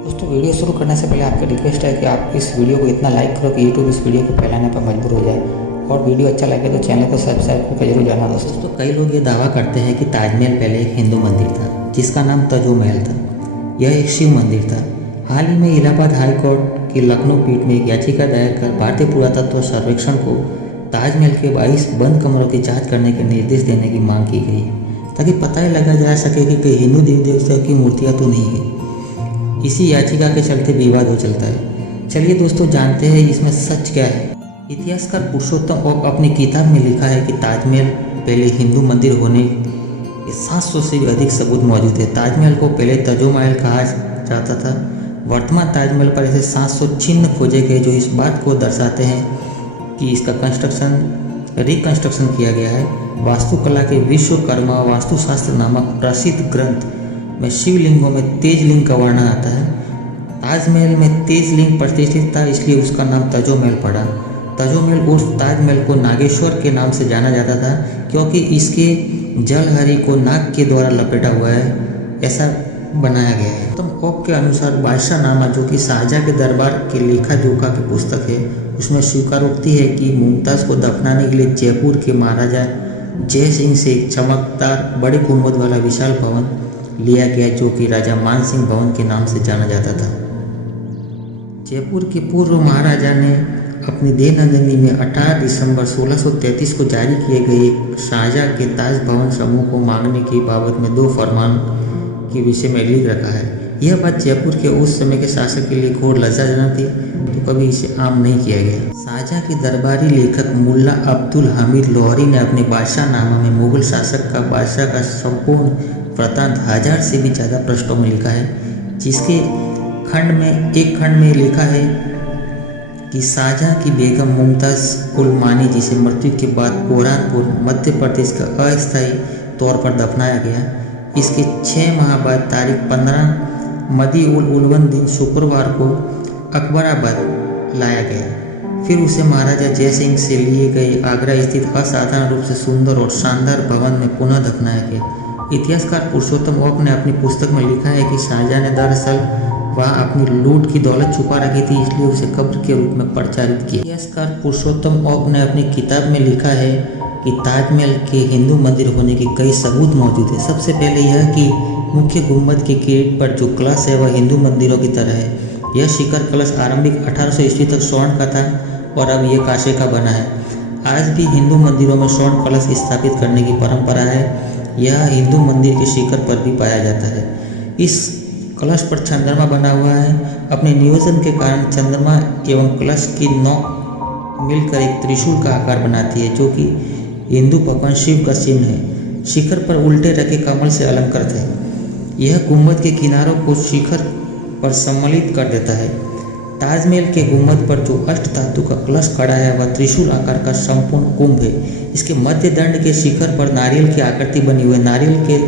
दोस्तों वीडियो शुरू करने से पहले आपका रिक्वेस्ट है कि आप इस वीडियो को इतना लाइक करो कि यूट्यूब इस वीडियो को फैलाने पर मजबूर हो जाए और वीडियो अच्छा लगे तो चैनल को सब्सक्राइब करके जरूर जाना। दोस्तों कई लोग ये दावा करते हैं कि ताजमहल पहले एक हिंदू मंदिर था जिसका नाम तजो महल था। यह एक शिव मंदिर था। हाल ही में इलाहाबाद हाई कोर्ट की लखनऊ पीठ में एक याचिका दायर कर भारतीय पुरातत्व सर्वेक्षण को ताजमहल के 22 बंद कमरों की जाँच करने के निर्देश देने की मांग की गई ताकि पता लगा जा सके कि कई हिंदू देवी देवताओं की मूर्तियाँ तो नहीं है। इसी याचिका के चलते विवाद हो चलता है। चलिए दोस्तों जानते हैं इसमें सच क्या है। इतिहासकार पुरुषोत्तम ओक अपनी किताब में लिखा है कि ताजमहल पहले हिंदू मंदिर होने के 700 से भी अधिक सबूत मौजूद है। ताजमहल को पहले तजो महल कहा जाता था। वर्तमान ताजमहल पर ऐसे 700 चिन्ह खोजे गए जो इस बात को दर्शाते हैं कि इसका रिकंस्ट्रक्शन किया गया है। वास्तुकला के विश्वकर्मा वास्तुशास्त्र नामक प्रसिद्ध ग्रंथ में शिवलिंगों में तेज लिंग का वर्णन आता है। ताजमहल में तेज लिंग प्रतिष्ठित था, इसलिए उसका नाम तजो महल पड़ा। तजो महल उर्फ ताजमहल को नागेश्वर के नाम से जाना जाता था क्योंकि इसके जलहरी को नाग के द्वारा लपेटा हुआ है, ऐसा बनाया गया है। तो ओक के अनुसार बादशाहनामा जो कि शाहजहां के दरबार के लेखा जोखा की पुस्तक है, उसमें स्वीकारोक्ति है कि मुमताज़ को दफनाने के लिए जयपुर के महाराजा जय सिंह से एक चमकदार बड़े गुंबद वाला विशाल भवन लिया गया जो कि राजा मान सिंह भवन के नाम से जाना जाता था। जयपुर के पूर्व महाराजा ने अपनी देहनंदिनी में 18 दिसंबर 1633 को जारी किए गए शाहजहां के ताज भवन समूह को मांगने की बाबत में 2 फरमान के विषय में लिख रखा है। यह बात जयपुर के उस समय के शासक के लिए घोर लज्जाजनक थी, तो कभी इसे आम नहीं किया गया। शाहजहां के दरबारी लेखक मुल्ला अब्दुल हमीद लाहौरी ने अपने बादशाहनामा में मुगल शासक का बादशाह का संपूर्ण वृत्तांत 1000 से भी ज़्यादा पृष्ठों में लिखा है, जिसके एक खंड में लिखा है कि शाहजहां की बेगम मुमताज़ उल मानी जिसे मृत्यु के बाद बुरहानपुर मध्य प्रदेश का अस्थायी तौर पर दफनाया गया। इसके 6 माह बाद तारीख 15 मदी उल उलवन दिन शुक्रवार को अकबराबाद लाया गया। फिर उसे महाराजा जय सिंह से लिए गए आगरा स्थित असाधारण रूप से सुंदर और शानदार भवन में पुनः दफनाया गया। इतिहासकार पुरुषोत्तम ओक ने अपनी पुस्तक में लिखा है कि शाहजहां ने दरअसल वहाँ अपनी लूट की दौलत छुपा रखी थी, इसलिए उसे कब्र के रूप में प्रचारित किया। इतिहासकार पुरुषोत्तम ओक ने अपनी किताब में लिखा है कि ताजमहल के हिंदू मंदिर होने के कई सबूत मौजूद है। सबसे पहले यह कि मुख्य गुंबद के किरीट पर जो कलश है वह हिंदू मंदिरों की तरह है। यह शिखर कलश आरंभिक 1800 ईस्वी तक स्वर्ण का था और अब यह कांसे का बना है। आज भी हिंदू मंदिरों में स्वर्ण कलश स्थापित करने की परंपरा है। यह हिंदू मंदिर के शिखर पर भी पाया जाता है। इस कलश पर चंद्रमा बना हुआ है। अपने नियोजन के कारण चंद्रमा एवं कलश की नोक मिलकर एक त्रिशूल का आकार बनाती है जो कि हिंदू भगवान शिव का चिन्ह है। शिखर पर उल्टे रखे कमल से अलंकृत है। यह गुंबद के किनारों को शिखर पर सम्मिलित कर देता है। ताजमहल के गुंबद पर जो अष्ट धातु का कलश खड़ा है वह त्रिशूल आकार का संपूर्ण कुंभ है। इसके मध्य दंड के शिखर पर नारियल की आकृति बनी हुई है। नारियल के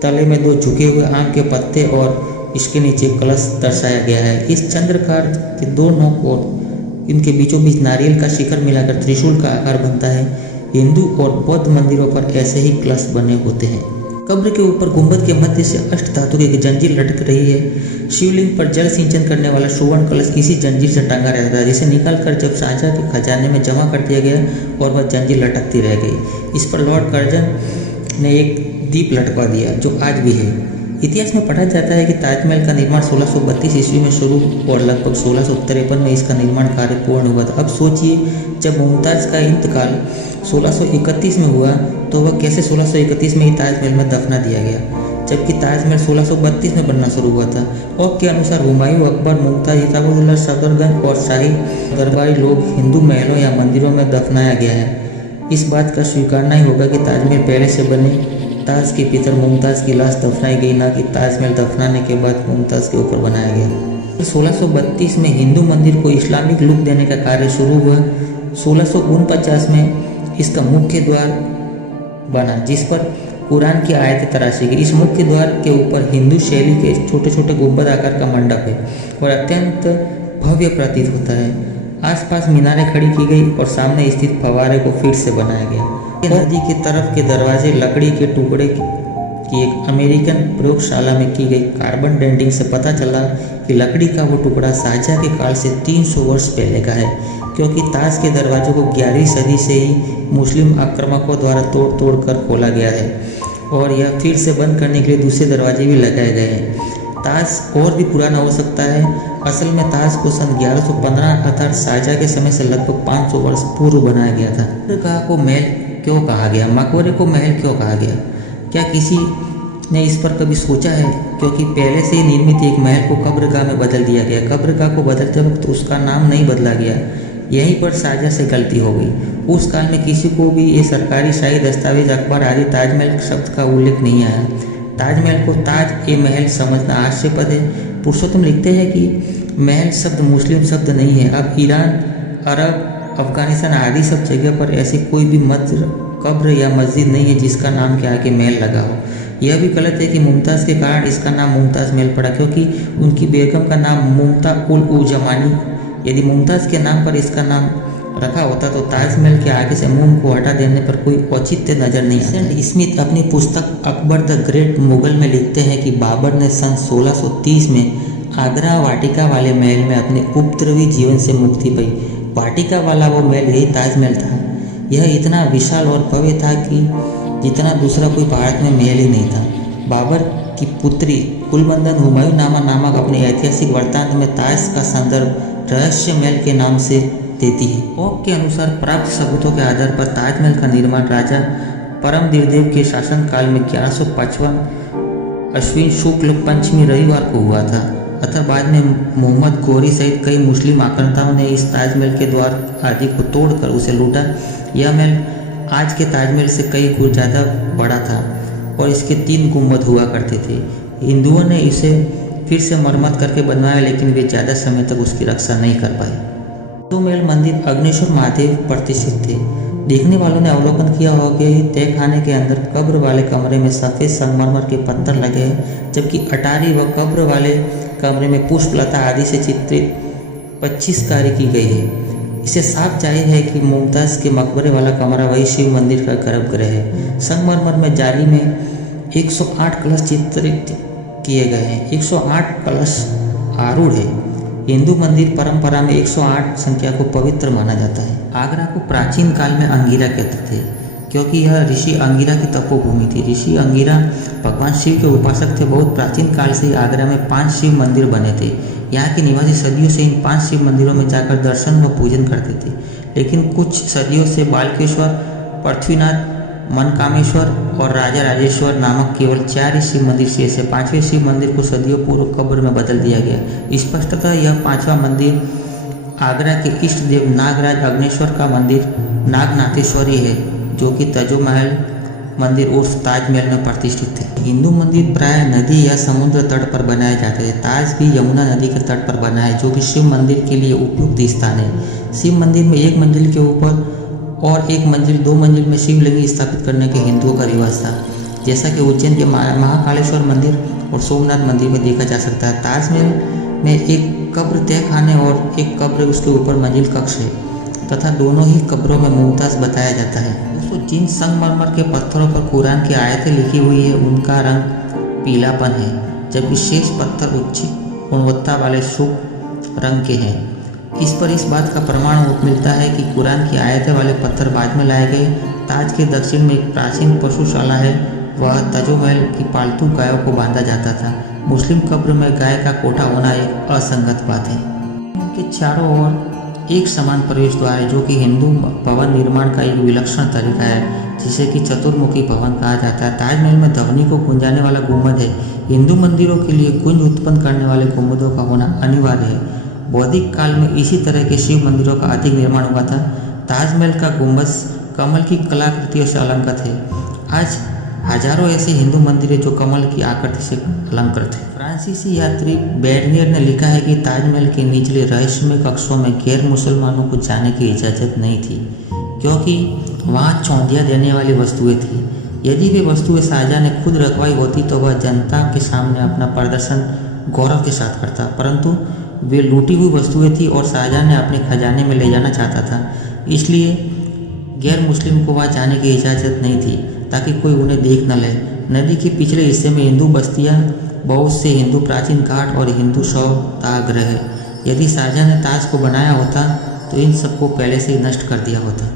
तले में 2 झुके हुए आम के पत्ते और इसके नीचे कलश दर्शाया गया है। इस चंद्रकार के 2 नोक और इनके बीचों बीच नारियल का शिखर मिलाकर त्रिशूल का आकार बनता है। हिंदू और बौद्ध मंदिरों पर ऐसे ही कलश बने होते हैं। कब्र के ऊपर गुंबद के मध्य से अष्ट धातु की जंजीर लटक रही है। शिवलिंग पर जल सिंचन करने वाला सुवर्ण कलश इसी जंजीर से टंगा रहता था, जिसे निकालकर जब शाहजहां के खजाने में जमा कर दिया गया और वह जंजीर लटकती रह गई। इस पर लॉर्ड कर्जन ने एक दीप लटका दिया जो आज भी है। इतिहास में पढ़ा जाता है कि ताजमहल का निर्माण 1632 ईस्वी में शुरू और लगभग 1653 में इसका निर्माण कार्य पूर्ण हुआ था। अब सोचिए, जब मुमताज़ का इंतकाल 1631 में हुआ तो वह कैसे 1631 में ही ताजमहल में दफना दिया गया, जबकि ताजमहल 1632 में बनना शुरू हुआ था। ओक के अनुसार हुमायूं, अकबर, मुमताज़, इताबुल्लाह, सफदरजंग और शाही दरबारी लोग हिंदू महलों या मंदिरों में दफनाया गया है। इस बात का स्वीकारना ही होगा कि ताजमहल पहले से बने ताज के पितर मुमताज़ की लाश दफनाई गई, ना कि ताजमहल दफनाने के बाद मुमताज़ के ऊपर बनाया गया। 1632 में हिंदू मंदिर को इस्लामिक लुक देने का कार्य शुरू हुआ। 1649 में इसका मुख्य द्वार बना जिस पर कुरान की आयतें तराशी गई। इस मुख्य द्वार के ऊपर हिंदू शैली के छोटे छोटे गुंबद आकार का मंडप है और अत्यंत भव्य प्रतीत होता है। आसपास मीनारें खड़ी की गई और सामने स्थित फव्वारे को फिर से बनाया गया। नदी की तरफ के दरवाजे लकड़ी के टुकड़े कि एक अमेरिकन प्रयोगशाला में की गई कार्बन डेटिंग से पता चला कि लकड़ी का वो टुकड़ा शाहजहाँ के काल से 300 वर्ष पहले का है, क्योंकि ताज के दरवाजे को 11वीं सदी से ही मुस्लिम आक्रामकों द्वारा तोड़ तोड़ कर खोला गया है और यह फिर से बंद करने के लिए दूसरे दरवाजे भी लगाए गए हैं। ताज और भी पुराना हो सकता है। असल में ताज को सन 1115 अर्थात शाहजहाँ के समय से लगभग 500 वर्ष पूर्व बनाया गया था। मकबरे को महल क्यों कहा गया? मकबरे को महल क्यों कहा गया? क्या किसी ने इस पर कभी सोचा है? क्योंकि पहले से ही निर्मित एक महल को कब्रगाह में बदल दिया गया। कब्रगाह को बदलते वक्त उसका नाम नहीं बदला गया, यहीं पर शाहजहाँ से गलती हो गई। उस काल में किसी को भी ये सरकारी शाही दस्तावेज अखबार आदि ताजमहल शब्द का उल्लेख नहीं आया। ताजमहल को ताज ए महल समझना आश्चर्यपद है। पुरुषोत्तम लिखते हैं कि महल शब्द मुस्लिम शब्द नहीं है। अब ईरान, अरब, अफगानिस्तान आदि सब जगह पर ऐसी कोई भी कब्र या मस्जिद नहीं है जिसका नाम के आगे महल लगा हो। यह भी गलत है कि मुमताज़ के कारण इसका नाम मुमताज़ महल पड़ा, क्योंकि उनकी बेगम का नाम मुमता उल उजमानी। यदि मुमताज़ के नाम पर इसका नाम रखा होता तो ताजमहल के आगे से मुंह को हटा देने पर कोई औचित्य नजर नहीं आता। स्मिथ अपनी पुस्तक अकबर द ग्रेट मुगल में लिखते हैं कि बाबर ने सन 1630 में आगरा वाटिका वाले महल में अपने उपद्रवी जीवन से मुक्ति पाई। वाटिका वाला वो महल यही ताजमहल था। यह इतना विशाल और भव्य था कि जितना दूसरा कोई भारत में महल ही नहीं था। बाबर की पुत्री कुलबंदन हुमायूंनामा नामक अपने ऐतिहासिक वृत्तांत में ताज का संदर्भ रहस्य महल के नाम से देती है। ओक के अनुसार प्राप्त सबूतों के आधार पर ताजमहल का निर्माण राजा परमदेव के शासनकाल में 1155 अश्विन शुक्ल पंचमी रविवार को हुआ था। अतः बाद में मोहम्मद गोरी सहित कई मुस्लिम आक्रांताओं ने इस ताजमहल के द्वार आदि को तोड़कर उसे लूटा। यह महल आज के ताजमहल से कई गुना ज़्यादा बड़ा था और इसके 3 गुंबद हुआ करते थे। हिंदुओं ने इसे फिर से मरम्मत करके बनवाया, लेकिन वे ज़्यादा समय तक उसकी रक्षा नहीं कर पाए। ताजमहल मंदिर अग्निश्वर महादेव प्रतिष्ठित थे। देखने वालों ने अवलोकन किया होगा कि तहखाने के अंदर कब्र वाले कमरे में सफ़ेद संगमरमर के पत्थर लगे हैं, जबकि अटारी व कब्र वाले कमरे में पुष्पलता आदि से चित्रित 25 कार्य की गई है। इससे साफ जाहिर है कि मुमताज़ के मकबरे वाला कमरा वही शिव मंदिर का गर्भगृह है। संगमरमर में जाली में 108 कलश चित्रित किए गए हैं। 108 कलश आरूढ़ है। हिंदू मंदिर परंपरा में 108 संख्या को पवित्र माना जाता है। आगरा को प्राचीन काल में अंगिरा कहते थे, क्योंकि यह ऋषि अंगिरा की तपोभूमि थी। ऋषि अंगिरा भगवान शिव के उपासक थे। बहुत प्राचीन काल से आगरा में 5 शिव मंदिर बने थे। यहाँ के निवासी सदियों से इन 5 शिव मंदिरों में जाकर दर्शन व पूजन करते थे, लेकिन कुछ सदियों से बालकेश्वर, पृथ्वीनाथ, मनकामेश्वर और राजा राजेश्वर नामक केवल 4 ही शिव मंदिर शेष है। 5वें शिव मंदिर को सदियों पूर्व कब्र में बदल दिया गया। स्पष्टतः यह 5वां मंदिर आगरा के इष्ट देव नागराज अग्नेश्वर का मंदिर नागनाथेश्वरी है, जो कि तजोमहल मंदिर उर्फ ताजमहल में प्रतिष्ठित है। हिंदू मंदिर प्राय नदी या समुद्र तट पर बनाए जाते हैं। ताज भी यमुना नदी के तट पर बना है, जो कि शिव मंदिर के लिए उपयुक्त स्थान है। शिव मंदिर में एक मंजिल के ऊपर और एक मंजिल 2 मंजिल में शिवलिंग स्थापित करने के हिंदुओं का रिवाज था, जैसा कि उज्जैन के महाकालेश्वर मंदिर और सोमनाथ मंदिर में देखा जा सकता है। ताजमहल में एक कब्र तहखाने और एक कब्र उसके ऊपर मंजिल कक्ष है तथा दोनों ही कब्रों में मुमताज़ बताया जाता है। दोस्तों, जिन संगमरमर के पत्थरों पर कुरान की आयतें लिखी हुई है उनका रंग पीलापन है, जबकि शेष पत्थर उच्च गुणवत्ता वाले शुभ रंग के हैं। इस पर इस बात का प्रमाण मिलता है कि कुरान की आयतें वाले पत्थर बाद में लाए गए। ताज के दक्षिण में एक प्राचीन पशुशाला है। वह तजोमहल की पालतू गायों को बांधा जाता था। मुस्लिम कब्र में गाय का कोठा होना एक असंगत बात है। उनके चारों ओर एक समान प्रवेश द्वार है, जो कि हिंदू भवन निर्माण का एक विलक्षण तरीका है, जिसे कि चतुर्मुखी भवन कहा जाता है। ताजमहल में ध्वनि को गूंजाने वाला गुंबद है। हिंदू मंदिरों के लिए गूंज उत्पन्न करने वाले गुंबदों का होना अनिवार्य है। बौद्धिक काल में इसी तरह के शिव मंदिरों का अधिक निर्माण हुआ था। ताजमहल का गुंबद कमल की कलाकृतियों से अलंकृत है। आज हजारों ऐसे हिंदू मंदिर हैं जो कमल की आकृति से अलंकृत है। फ्रांसीसी यात्री बेडनियर ने लिखा है कि ताजमहल के निचले रहस्यमय कक्षों में गैर मुसलमानों को जाने की इजाज़त नहीं थी, क्योंकि वहाँ चौंधिया देने वाली वस्तुएं थी। यदि वे वस्तुएं शाहजहाँ ने खुद रखवाई होती तो वह जनता के सामने अपना प्रदर्शन गौरव के साथ करता, परंतु वे लूटी हुई वस्तुएं थी और शाहजहाँ ने अपने खजाने में ले जाना चाहता था, इसलिए गैर मुस्लिम को वहाँ जाने की इजाज़त नहीं थी, ताकि कोई उन्हें देख न ले। नदी के पिछले हिस्से में हिंदू बस्तियां, बहुत से हिंदू प्राचीन घाट और हिंदू शौचागार है। यदि शाहजहां ने ताज को बनाया होता तो इन सबको पहले से ही नष्ट कर दिया होता।